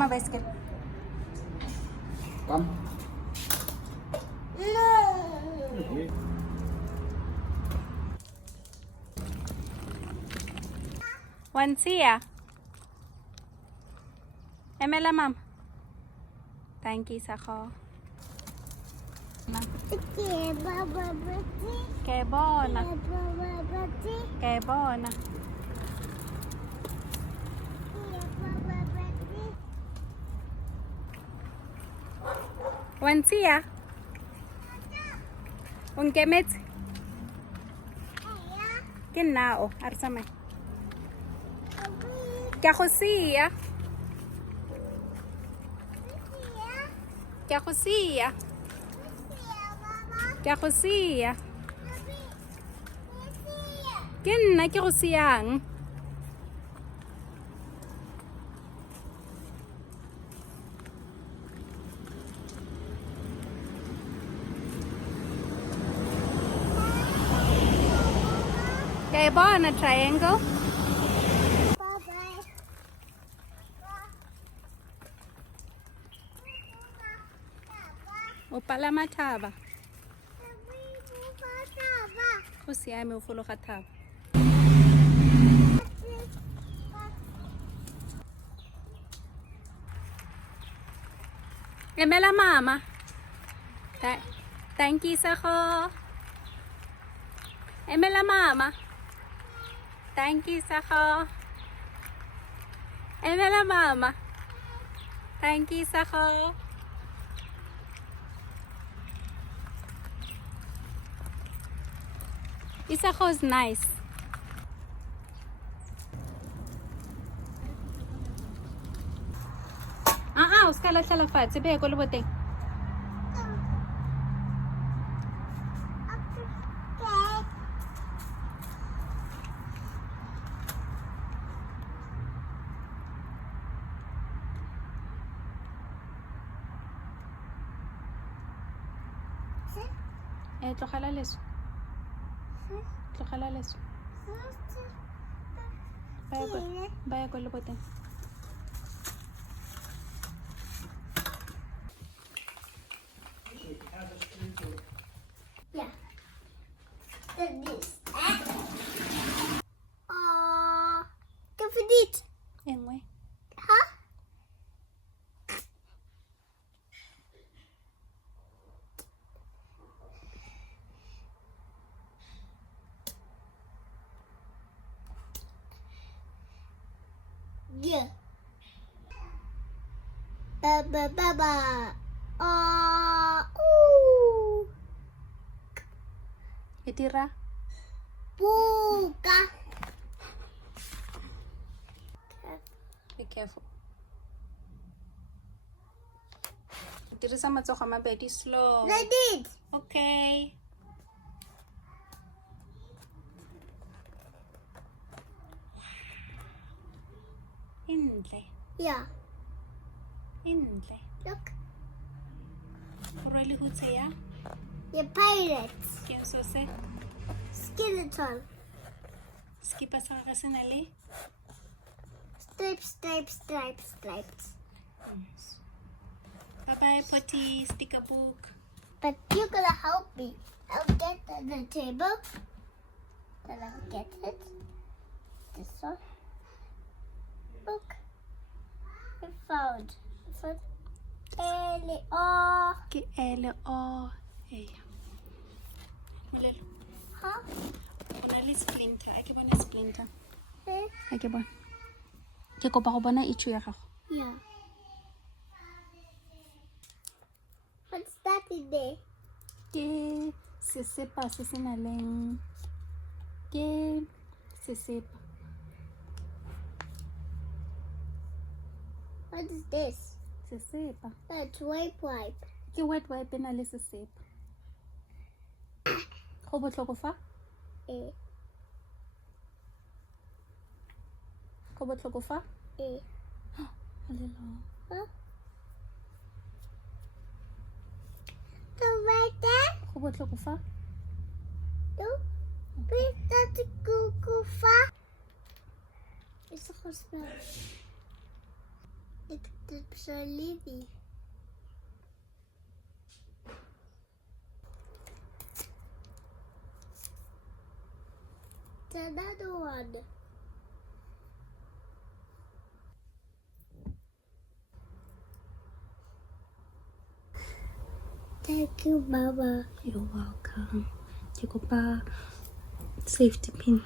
Mama bicycle. Come. No. Okay. Wansia. Emela ma'am. Thank you sako. Okay, Baba Betty. Che buona. Baba Betty. Che buona. Baba Betty. Wansia. Unkemet. Ke nao arsame. Ke go sia. Ke go sia. Ke go sia. Ke nna ke go siang. Ke bona triangle. O palama thaba. Go siame o fologa thaba. Emela mama. Thank you sako. Emela mama. Thank you sako. Emela mama. Thank you sako. Isako is nice. O ska latlhela fatshe be ko leboteng. Tlogela leso. Tlogela leso. Baya ko leboteng. Yeah. This. Kan för dit. Engwe. Ha? Yeah. Baba. Itira. Puka. Be careful. Dirisa matsogo a mabedi slow. Like this. Okay. Intle. Yeah. Intle. Look. O rwele hutshe ya. You're pirates. Ke eng so se? Skeleton. Skipa sa gagwe se na le. Stripes. Bye-bye, Potty. Stick a book. But you're gonna help me. I'll get on the table. Then I'll get it. This one. Look. I found. L-O. Ke L-O. Eya. Molelo. Huh? O na le splinter. A ke bona splinter. Eh? A ke bona. Ke kopa go bona issue ya gago. Yeah. What's that in there? Ke sesepa se se na leng. Ke sesepa. What is this? Sesepa. That's wipe. Ke wet wipe na le sesepa. Go botlhoko fa? Eh. Go botlhoko fa? Eh. Halelo. Huh? So right there? Go botlhoko fa? No. Wait, that's a Google far. It's a hospital. That's so Lily. Another one. Thank you, Mama. You're welcome. You go back. Safety pin.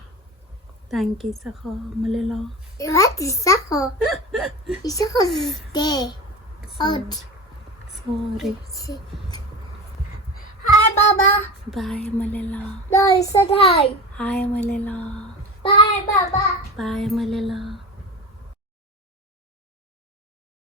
Thank you, Sakho. Malilo. What is Sako? Sako is there. Out. Sorry. Hi, Mama. Bye, Malilo. No, you said hi. Hi, Malilo. Bye, Mama. Bye, Malilo.